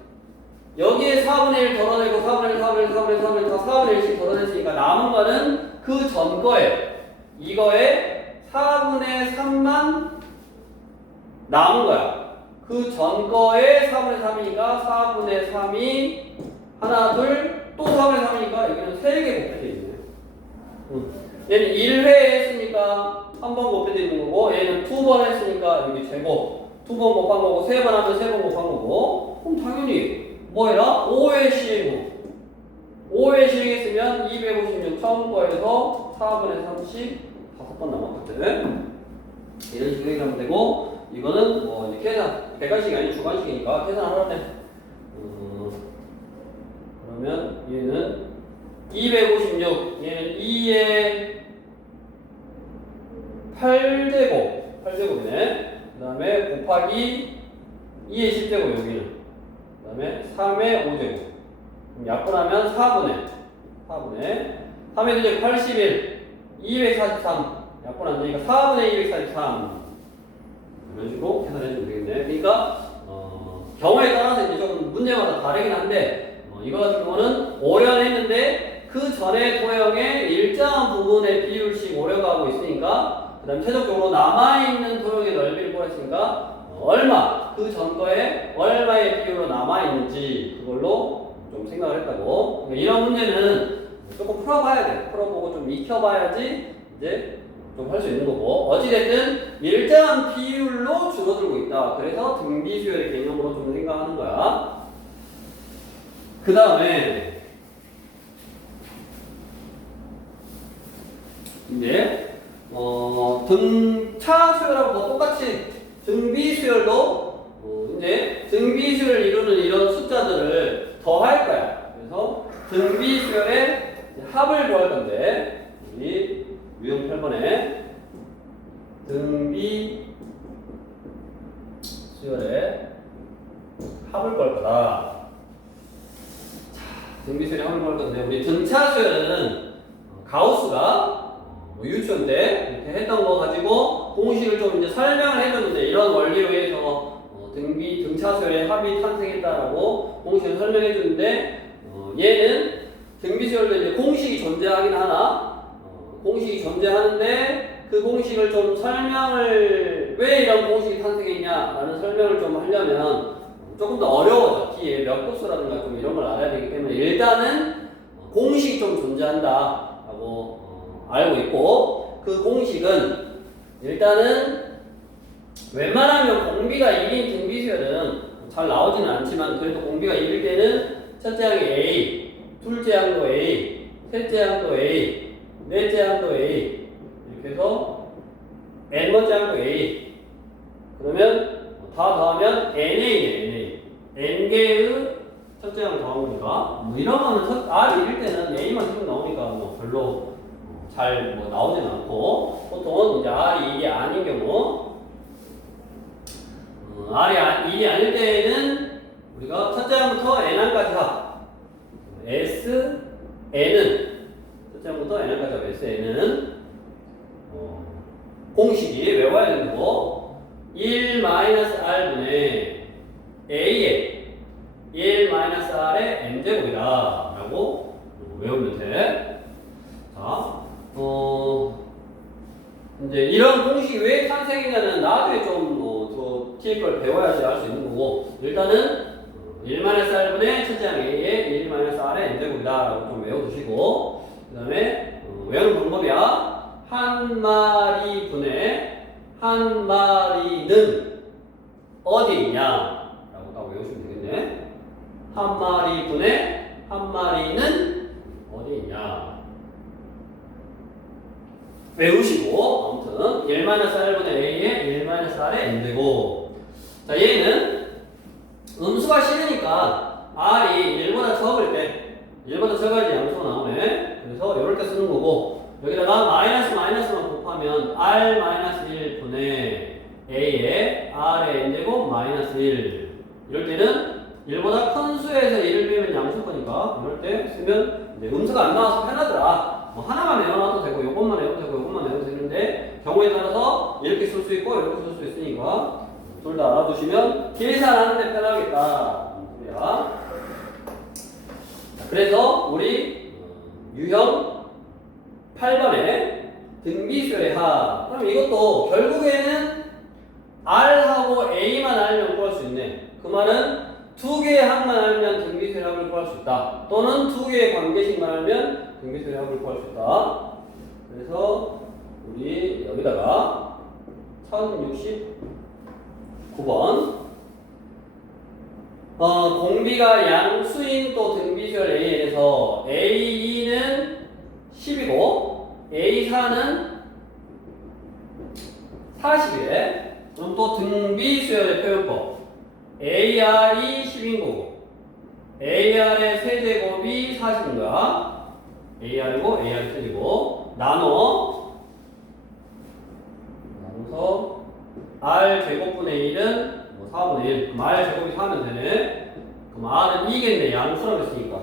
여기에 4분의 1 덜어내고 4분의 1, 4분의 1, 4분의 1, 4분의 1, 4분의 1씩 덜어냈으니까 남은 거는 그 전 거에 이거에 4분의 3만 남은 거야. 그 전 거에 4분의 3이니까 4분의 3이 하나, 둘, 또 4분의 3이니까 여기는 3개 곱해져 있네. 얘는 1회 했으니까 한 번 곱해져 있는 거고, 얘는 2번 했으니까 여기 제곱 2번 곱한 거고, 3번 하면 3번 곱한 거고. 그럼 당연히 뭐 해라? 5회 시행 후 5회 시행했으면 256 처음 거에서 4분의 30 5번 남았거든. 이런 식으로 하면 되고, 이거는 뭐 이제 계산, 객관식이 아니고 주관식이니까 계산하라네. 그러면 얘는 256, 얘는 2의 8제곱이네. 그 다음에 곱하기 2의 10제곱 여기는. 그 다음에 3의 5제곱. 그럼 약분하면 4분의 3의 2제곱 81, 243. 약분 안 되니까 4분의 243. 이런 식으로 계산해주면 되겠네. 그러니까 경우에 따라서 이제 조금 문제마다 다르긴 한데, 이거 같은 경우는 오련했는데 그 전에 도형의 일정한 부분의 비율씩 오려가고 있으니까, 그 다음에 최종적으로 남아있는 도형의 넓이를 구했으니까 얼마, 그 전 거에 얼마의 비율로 남아있는지 그걸로 좀 생각을 했다고. 그러니까 이런 문제는 조금 풀어봐야 돼. 풀어보고 좀 익혀봐야지 이제 좀 할 수 있는 거고, 어찌됐든 일정한 비율로 줄어들고 있다. 그래서 등비수열의 개념으로 좀 생각하는 거야. 그 다음에 이제 등차 수열하고 똑같이 등비수열도 이제 등비수열을 이루는 이런 숫자들을 더할 거야. 그래서 등비수열의 합을 구할 건데, 우리 유형 8번에 등비수열의 합을 구할 거다. 등비수열의 합을 구할 건데, 우리 등차수열은 가우스가 유치원 때 이렇게 했던 거 가지고 공식을 좀 이제 설명을 해줬는데, 이런 원리로 해서 등차수열의 합이 탄생했다라고 공식을 설명해줬는데, 얘는 등비수열도 이제 공식이 존재하긴 하나, 공식이 존재하는데 그 공식을 좀 설명을, 왜 이런 공식이 탄생했냐라는 설명을 좀 하려면 조금 더 어려워져. 뒤에 몇 급수라든가 좀 이런 걸 알아야 되기 때문에 일단은 공식이 좀 존재한다라고 알고 있고, 그 공식은 일단은 웬만하면 공비가 1인 등비수열은 잘 나오지는 않지만, 그래도 공비가 1일 때는 첫째 항이 A, 둘째 항도 A, 셋째 항도 A, 넷째 항도 A, 이렇게 해서 n번째 항도 A. 그러면 다 더하면 NA네. n개의 첫째 항 더한 거니까, 뭐 이러면은 R이 1일 때는 A만 계속 나오니까 뭐 별로 잘 뭐 나오진 않고, 보통은 이제 R이 이게 아닌 경우, R이 이게 아닐 때는 우리가 첫째 항부터 n항까지 합. S, N은 첫째 항부터 n항까지 합. S, N은 공식이 외워야 되는 거 1-R분의 A의 1-R의 N제곱이다 라고 외우면 돼. 자, 이제 이런 공식이 왜 탄생했냐는 나중에 좀 TF를 배워야지 알 수 있는 거고, 일단은 1-R분의 첫째 항 A의 1-R의 N제곱이다 라고 좀 외워두시고, 그 다음에 외우는 방법이야. 한 마리 분의 한 마리는 어디 있냐 라고 딱 외우시면 되겠네. 한 마리 분의 한 마리는 어디 있냐 외우시고, 아무튼 1-R분의 A의 1-R의 N제곱. 자, 얘는 음수가 싫으니까 R이 1보다 적을 때, 1보다 적어야지 양수가 나오네. 그래서 이럴 때 쓰는 거고, 여기다가 마이너스만 곱하면 R-1분의 A의 R의 N제곱 -1. 이럴 때는 1보다 큰 수에서 1을 빼면 양수 거니까, 이럴 때 쓰면 이제 음수가 안 나와서 편하더라. 뭐 하나만 외워놔도 되고, 요것만 외워도 되고, 요것만 외워도 되는데, 경우에 따라서 이렇게 쓸 수 있고, 이렇게 쓸 수 있으니까, 둘 다 알아두시면 계산하는데 편하겠다. 그래서 우리 유형 8번에 등비수열의 합. 그럼 이것도 결국에는 R하고 A만 알면 구할 수 있네. 그 말은 두 개의 항만 알면 등비수열의 합을 구할 수 있다. 또는 두 개의 관계식만 알면 등비수열의 합을 구할 수 있다. 그래서 우리 여기다가 1069번 공비가 양수인 또 등비수열 AN에서 A2는 10이고 A4는 40이래. 그럼 또 등비수열의 표현법 AR이 10인 거고 AR의 세제곱이 40인 거야. AR이고 AR이 세제곱 나눠서 R 제곱분의 1은 뭐 4분의 1 그럼 R 제곱이 4면 되네. 그럼 R은 2겠네. 양수라고 했으니까.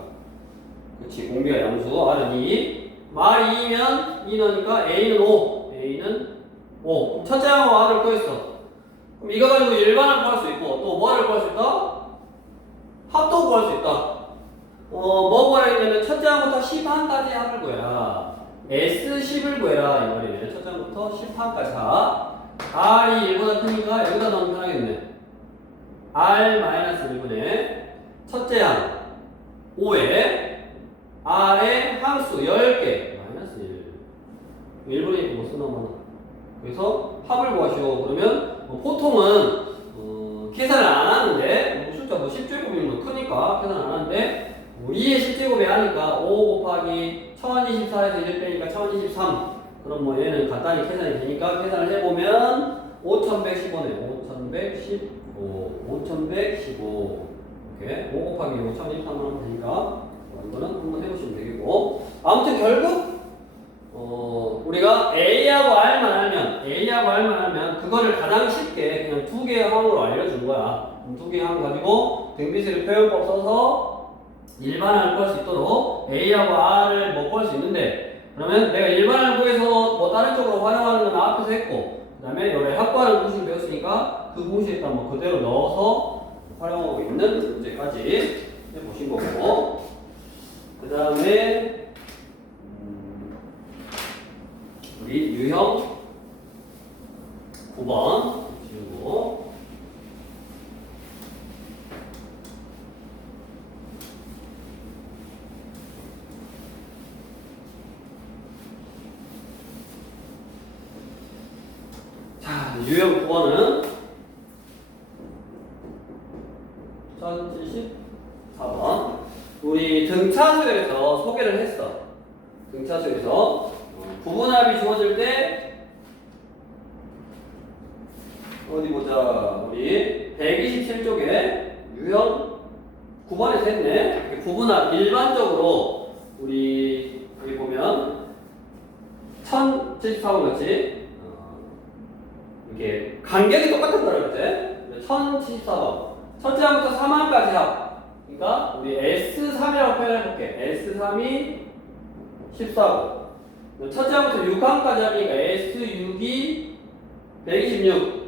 그치 공비가 양수 R은 2 R이 2면 2 넣으니까 A는 5 A는 5 첫째 항하고 R을 구했어. 그럼 이거 가지고 일반을 구할 수 있고 또 뭐를 구할 수 있다? 합도 구할 수 있다. 뭐 구하라 했냐면 첫째 항부터 10항까지 합을 구해라. S10을 구해라 이 말이네. 첫째 항부터 10항까지 합. R이 1보다 크니까 여기다 넣으면 편하겠네. R-1분의 첫째 항 5에 R의 항수 10개 마이너스 1 1분의 1 못 쓰나 그래서 합을 구하시오. 그러면 보통은 계산을 안 하는데 숫자 10제곱이면 크니까 계산 안 하는데 2의 10제곱이 하니까 5 곱하기 1024에서 1 빼니까 1023 그럼 뭐 얘는 간단히 계산이 되니까 계산을 해보면 5115네. 5115 이렇게 5 곱하기 5023을 하면 되니까 이거는 한번 해보시면 되겠고 아무튼 결국 우리가 A하고 R만 알면 그거를 가장 쉽게 그냥 두 개의 항으로 알려준 거야. 두 개의 항 가지고 등비수열 표현법 써서 일반항을 구할 수 있도록 A하고 R을 뭐 구할 수 있는데 그러면 내가 일반항을 구해서 뭐 다른 쪽으로 활용하는 건 앞에서 했고 그 다음에 여기 합과라는 공식을 배웠으니까 그 공식에다 뭐 그대로 넣어서 활용하고 있는 문제까지 해보신 거고 그 다음에 우리 유형 9번 지우고 자 유형 9번은 1074번 우리 등차수열에서 소개를 했어. 등차수열에서 부분합이 주어질 때 어디 보자. 우리 127쪽에 유형 9번에서 했네. 부분합 일반적으로 우리 여기 보면 1074번 같이 이렇게 간격이 똑같았다고 그랬지. 1074번 첫째 항부터 3항까지 합. 그러니까 우리 S3이라고 표현해볼게. S3이 14고 첫째 항부터 6항까지 하니까 S6이 126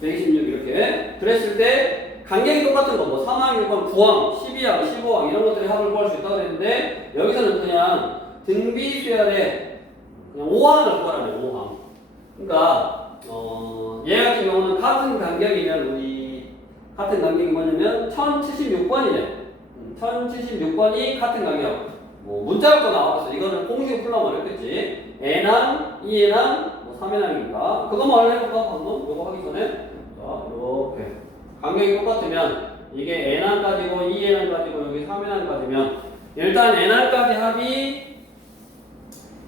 이렇게 그랬을 때 간격이 똑같은 거 뭐 3항, 6항, 9항, 12항, 15항 이런 것들이 합을 구할 수 있다고 했는데 여기서는 그냥 등비수열에 그냥 5항을 구하라네. 5항. 그러니까 얘 같은 경우는 같은 간격이면 우리 같은 간격이 뭐냐면 1076번이네. 1076번이 같은 간격. 뭐 문자가 또 나와서 이거는 공식을 풀려면 어렵겠지. N항, 2N항, 뭐 3N항이니까 그거만 해볼까 방금? 요거 하기 전에 자 이렇게 간격이 똑같으면 이게 N항까지고 2N항까지고 여기 3N항까지면 일단 N항까지 합이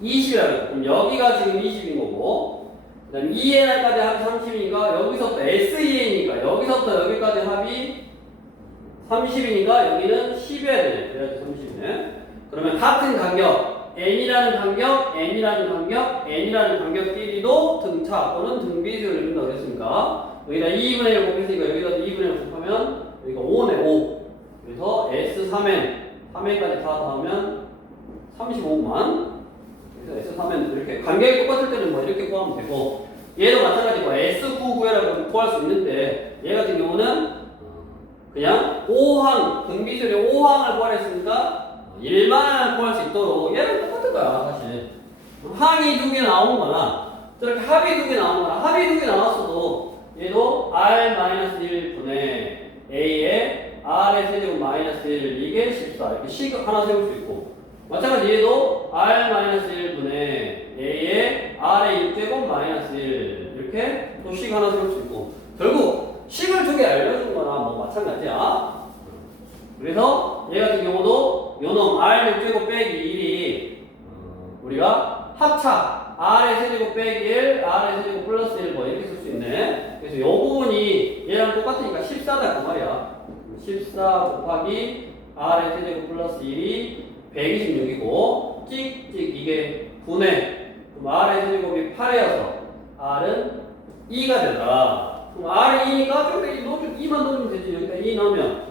20이라고. 그럼 여기가 지금 20인 거고 그 다음에 2N까지 합이 30이니까 여기서부터 SEN이니까 여기서부터 여기까지 합이 30이니까 여기는 10이어야 되네. 그래야지 30이네. 그러면 같은 간격 N이라는 간격끼리도 등차 또는 등비수열을 준다고 했으니까 여기다 2분의 1 곱했으니까 여기다 2분의 1 곱하면 여기가 5네. 5. 그래서 S3N 3N까지 다 더하면 35만. 그래서 S3N 이렇게 간격이 똑같을 때는 뭐 이렇게 구하면 되고 얘도 마찬가지고 S9 구해라고 구할 수 있는데 얘 같은 경우는 그냥 5항 등비수열의 5항을 구하라 했으니까 일반항을 구할 수 있도록 얘랑 똑같은 거야 사실. 항이 2개 나오는 거나 저렇게 합이 2개 나오는 거나 합이 2개 나왔어도 얘도 R-1분의 이렇게 식 하나 세울 수 있고 마찬가지 얘도 R-1분의 A의 R의 6제곱 마이너스 1 이렇게 또 식 하나 세울 수 있고 결국 식을 두 개 알려준 거나 뭐 마찬가지야. 그래서 얘 같은 경우도 요놈 R 6제곱 빼기 1이 우리가 합차 R의 세제곱 빼기 1, R의 세제곱 플러스 1 뭐 이렇게 쓸 수 있네. 그래서 요 부분이 얘랑 똑같으니까 14다 그 말이야. 14 곱하기 R의 세제곱 플러스 1이 126이고 찍찍 이게 9네. 그럼 R의 세제곱이 8이어서 R은 2가 된다. 그럼 R이 2니까 저기다 2만 넣으면 되지. 여기다 2 넣으면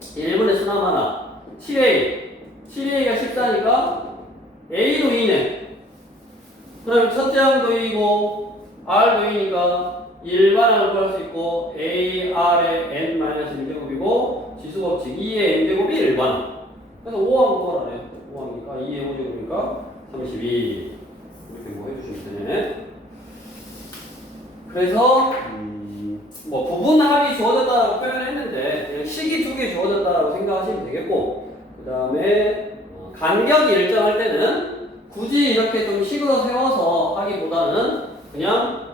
1분의 수남 하나 7A 가 14니까 A도 2네. 그럼 첫째 항도 2고 R도 2니까 일반항을 구할 수 있고 A, R의 n-1제곱이고 지수법칙 2의 n제곱이 일반항. 그래서 5항 구하라네. 5항이니까 2의 5제곱이니까 32 이렇게 뭐 해주시면 되네. 그래서 뭐 부분합이 주어졌다라고 표현했는데 그냥 식이 두 개 주어졌다라고 생각하시면 되겠고 그 다음에 간격이 일정할 때는 굳이 이렇게 좀 식으로 세워서 하기보다는 그냥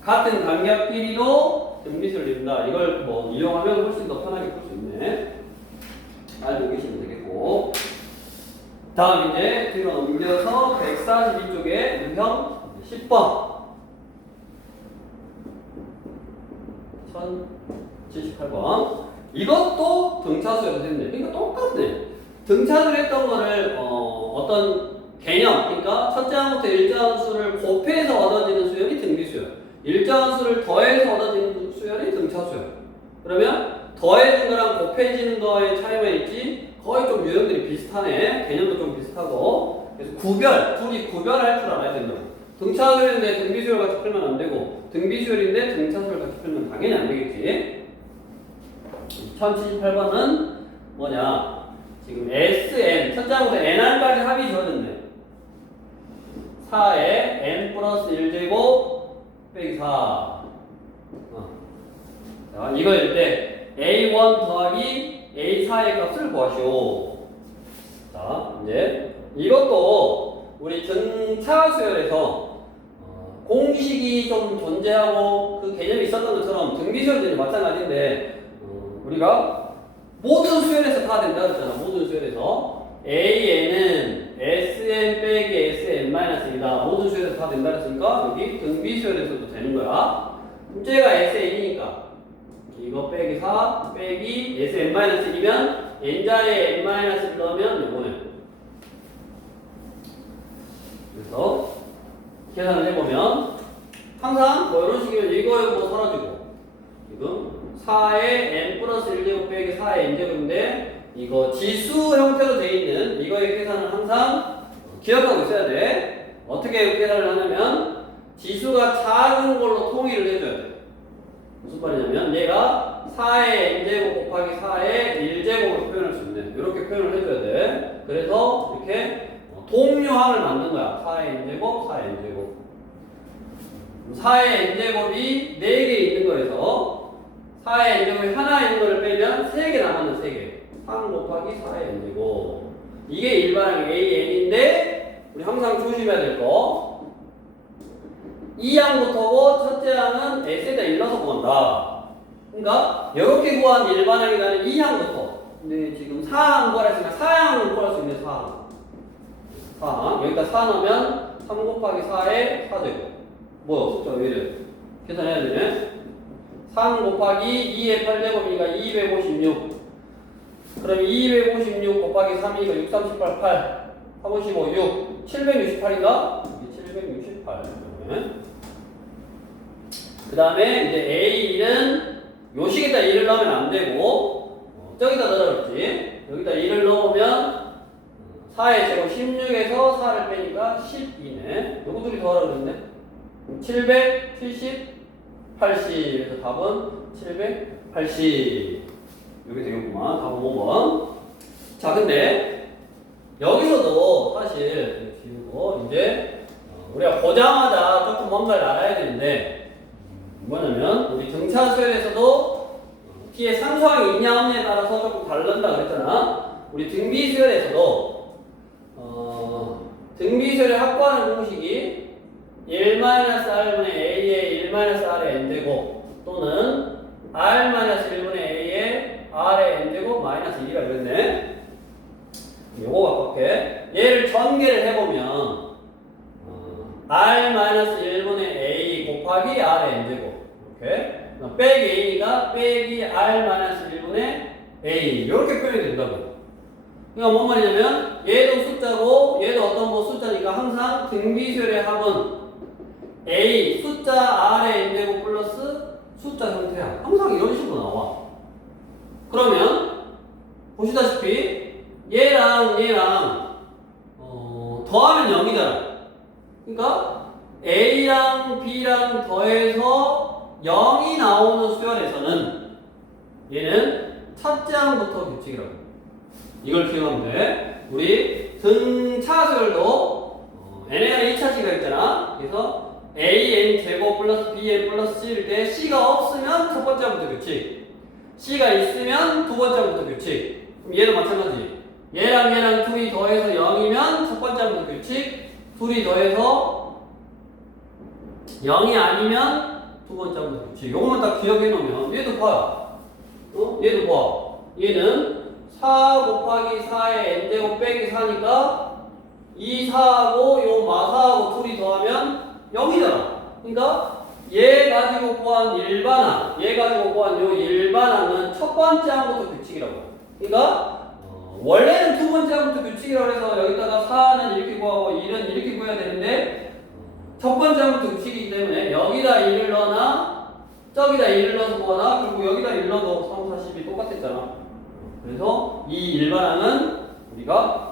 같은 간격끼리도 등비수를 낸다. 이걸 뭐 이용하면 훨씬 더 편하게 풀 수 있네. 알고 계시면 되겠고 다음 이제 뒤로 넘겨서 142쪽에 문형 10번 1078번 이것도 등차수에서 됐네. 그러니까 똑같네. 등차수를 했던 거를 어떤 개념 그러니까 첫째 항부터 일정한 수를 곱해서 얻어지는 수열이 등비수열 일정한 수를 더해서 얻어지는 수열이 등차수열. 그러면 더해진 거랑 곱해지는 거의 차이만 있지 거의 좀 유형들이 비슷하네. 개념도 좀 비슷하고 그래서 둘이 구별할 줄 알아야 된다고. 등차수열인데 등비수열 같이 풀면 안 되고 등비수열인데 등차수열 같이 풀면 당연히 안 되겠지. 1078번은 뭐냐 지금 SN 첫째 항부터 NR까지 합이 주어졌네. 4에 N 플러스 1제곱 빼기 4 자, 이거일 때 A1 더하기 A4의 값을 구하시오. 자, 이제 이것도 우리 등차수열에서 공식이 좀 존재하고 그 개념이 있었던 것처럼 등비수열들이 마찬가지인데 우리가 모든 수열에서 다 된다 그랬잖아. 모든 수열에서 AN은 SN 빼기 SN-이다. 모든 수열에서 다 된다 그랬으니까 여기 등비수열에서도 되는 거야. 문제가 SN이니까 이거 빼기 4 빼기 SN-1이면 n자리에 n-를 넣으면 요거네. 그래서 계산을 해보면 항상 뭐 이런 식이면 이거 뭐 사라지고 지금 4의 n 플러스 1제곱 빼기 4의 n제곱인데 이거 지수 형태로 되어 있는 이거의 계산을 항상 기억하고 있어야 돼. 어떻게 계산을 하냐면 지수가 작은 걸로 통일을 해줘야 돼. 무슨 말이냐면 얘가 4의 n제곱 곱하기 4의 1제곱으로 표현할 수 있네. 이렇게 표현을 해줘야 돼. 그래서 이렇게 동류항을 만든 거야. 4의 n제곱, 4의 n제곱. 4의 n제곱이 4개 있는 거에서 4의 n제곱이 하나 있는 거를 빼면 3개 남았는 3개. 3 곱하기 4의 n제곱. 이게 일반항 AN인데 우리 항상 조심해야 될 거. 2항부터고 첫째 항은 S에다 일러서 구한다. 그러니까 이렇게 구한 일반항이 나는 2항부터. 근데 지금 4항 구하라 했으니까 4항을 구할 수 있는 4항. 4항. 여기다 4 넣으면 3 곱하기 4의 4제곱. 뭐야, 숫자 왜 이래? 계산해야 되네. 3 곱하기 2의 8제곱이니까 256. 그럼 256 곱하기 3이니까 6, 38, 8. 3, 5, 15, 6. 768인가? 768. 그 다음에 이제 A1은 요 식에다 1을 넣으면 안 되고, 저기다 넣으라 그랬지. 여기다 1을 넣으면 4의 제곱 16에서 4를 빼니까 12네. 요거 둘이 더하라 그랬네. 770, 80. 그래서 답은 780. 여기 되겠구만. 답은 5번. 자, 근데 여기서도 사실 지우고 이제 우리가 보자마자 조금 뭔가를 알아야 되는데 뭐냐면 우리 등차수열에서도 T에 상수항이 있냐 없냐에 따라서 조금 다른다 그랬잖아. 우리 등비수열에서도 등비수열을 확보하는 공식이 1-r분의 a의 1-r의 n제곱 또는 r-1분의 a의 r의 n제곱 마이너스 1이라 그랬네. 요거 바꿀게. 얘를 전개를 해보면 r-1분의 a 곱하기 r의 n제곱 이렇게 빼기 a가 빼기 r-1분의 a 이렇게 표현이 된다고. 그러니까 뭔 말이냐면 얘도 숫자고 얘도 어떤 뭐 숫자니까 항상 등비수열의 합은 a 숫자 r의 n제곱 플러스 숫자 형태야. 항상 이런 식으로 나와. 그러면 보시다시피 얘랑 더하면 0이잖아. 그러니까 a랑 b랑 더해서 0이 나오는 수열에서는 얘는 첫째 항부터 규칙이라고. 이걸 기억하면 돼. 우리 등차 수열도 n에 2차식이 있잖아. 그래서 a n 제곱 플러스 b n 플러스 c일 때 c가 없으면 첫 번째 항부터 규칙, c가 있으면 두 번째 항부터 규칙. 그럼 얘도 마찬가지. 얘랑 둘이 더해서 0이면 첫 번째 항부터 규칙, 둘이 더해서 0이 아니면 두 번째 항부터 규칙. 요것만 딱 기억해 놓으면 얘도 봐. 얘도 봐. 얘는 4 곱하기 4의 n제곱 빼기 4니까 2, 4하고 요 마사하고 둘이 더하면 0이잖아. 그러니까 얘 가지고 구한 일반항, 얘 가지고 구한 요 일반항은 첫 번째 항부터 규칙이라고. 그러니까 원래는 두 번째 항부터 규칙이라고 해서 여기다가 4는 이렇게 구하고 1은 이렇게 구해야 되는데 첫 번째 항부터 규칙이기 때문에 여기다 1을 넣거나 저기다 1을 넣어서 구하나 그리고 여기다 1 넣어도 3, 40이 똑같았잖아. 그래서 이 일반항은 우리가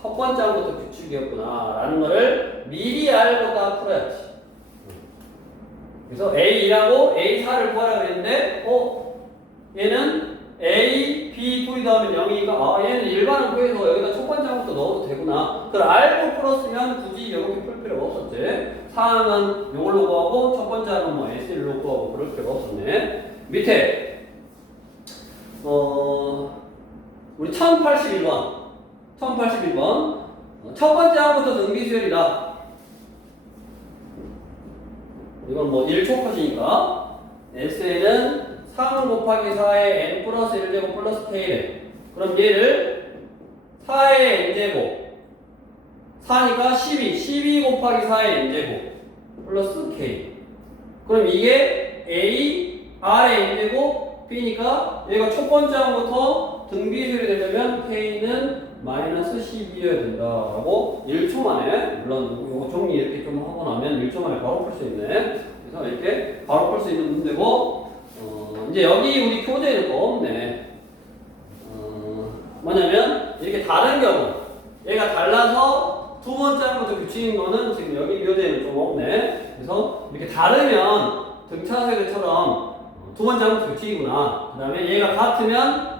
첫 번째 항부터 규칙이었구나 라는 거를 미리 알고 딱 풀어야지. 그래서 A2하고 A4를 구하라 그랬는데 얘는 A, B 둘이 더하면 0이니까 얘는 일반항 구해서 여기다 첫 번째 항부터 넣어도 되구나. 그걸 알고 풀었으면 굳이 이렇게 풀 필요가 없었지. 4항은 이걸로 구하고 첫 번째 항은 뭐 S1로 구하고 그럴 필요가 없었네. 밑에 우리 1081번 첫 번째 항부터 등비수열이다. 이건 뭐 1초 컷이니까 S에는 3 곱하기 4의 n 플러스 1제곱 플러스 k래. 그럼 얘를 4의 n제곱 4니까 12 곱하기 4의 n제곱 플러스 k. 그럼 이게 a r의 n제곱 b니까 얘가 첫 번째 항부터 등비수열이 되려면 k는 마이너스 12여야 된다라고 1초 만에, 물론 이거 정리 이렇게 좀 하고 나면 1초 만에 바로 풀 수 있네. 그래서 이렇게 바로 풀 수 있는 문제고, 이제 여기 우리 교재에는 뭐 없네. 뭐냐면 이렇게 다른 경우, 얘가 달라서 두 번째 항부터 규칙인 거는 지금 여기 교재에는 좀 없네. 그래서 이렇게 다르면 등차수열처럼 두 번째 항부터 규칙이구나. 그 다음에 얘가 같으면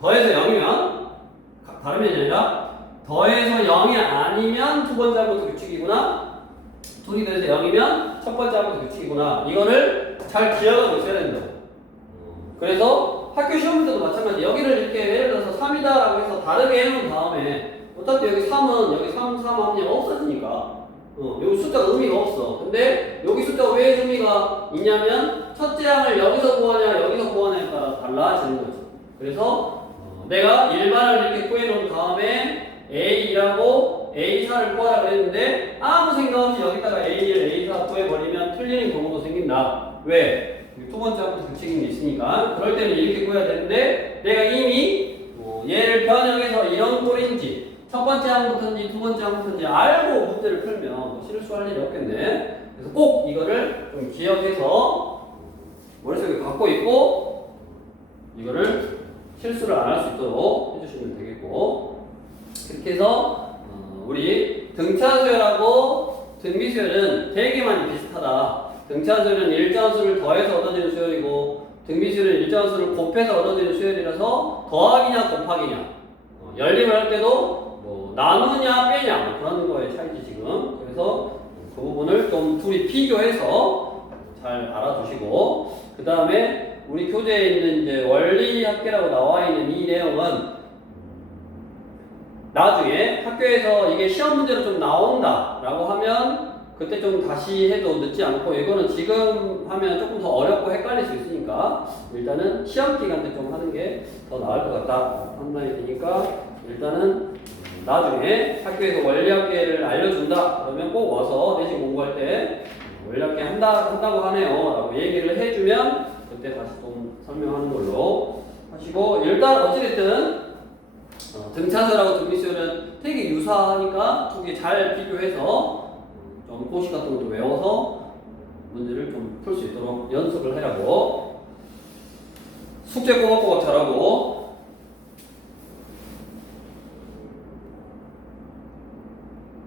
더해서 0이면 다르면이 아니라 더해서 0이 아니면 두 번째 항부터 규칙이구나. 둘이 더해서 0이면 첫 번째 항부터 규칙이구나. 이거를 잘 기억하고 있어야 된다고. 그래서 학교 시험 때도 마찬가지. 여기를 이렇게 예를 들어서 3이다라고 해서 다르게 해놓은 다음에 어차피 여기 3은 여기 3 하면 없어지니까 여기 숫자가 의미가 없어. 근데 여기 숫자가 왜 의미가 있냐면 첫째 항을 여기서 구하냐 여기서 구하냐에 따라 달라지는 거지. 그래서 내가 일반을 이렇게 구해놓은 다음에 A2라고 A4를 구하라 그랬는데 아무 생각 없이 여기다가 A1, A4 구해버리면 틀리는 경우도 생긴다. 왜? 두 번째 항부터 규칙이 있으니까. 그럴 때는 이렇게 구해야 되는데 내가 이미 얘를 변형해서 이런 꼴인지 첫 번째 항부터인지 두 번째 항부터인지 알고 문제를 풀면 실수할 일이 없겠네. 그래서 꼭 이거를 좀 기억해서 머릿속에 갖고 있고 이거를 실수를 안 할 수 있도록 해주시면 되겠고, 그렇게 해서 우리 등차수열하고 등비수열은 되게 많이 비슷하다. 등차수열은 일정한 수를 더해서 얻어지는 수열이고 등비수열은 일정한 수를 곱해서 얻어지는 수열이라서 더하기냐 곱하기냐, 연립을 할 때도 뭐 나누냐 빼냐 그런 거의 차이지 지금. 그래서 그 부분을 좀 둘이 비교해서 잘 알아두시고, 그 다음에 우리 교재에 있는 이제 원리합계라고 나와 있는 이 내용은 나중에 학교에서 이게 시험 문제로 좀 나온다라고 하면 그때 좀 다시 해도 늦지 않고 이거는 지금 하면 조금 더 어렵고 헷갈릴 수 있으니까 일단은 시험 기간 때 좀 하는 게 더 나을 것 같다 판단이 되니까 일단은 나중에 학교에서 원리학계를 알려준다 그러면 꼭 와서 내신 공부할 때 원리학계 한다고 하네요 라고 얘기를 해주면 그때 다시 좀 설명하는 걸로 하시고 일단 어찌됐든 등차수라고 등비수는 되게 유사하니까 두 개 잘 비교해서 좀 고시 같은 것도 외워서 문제를 좀 풀 수 있도록 연습을 하라고 숙제 꼬박꼬박 잘하고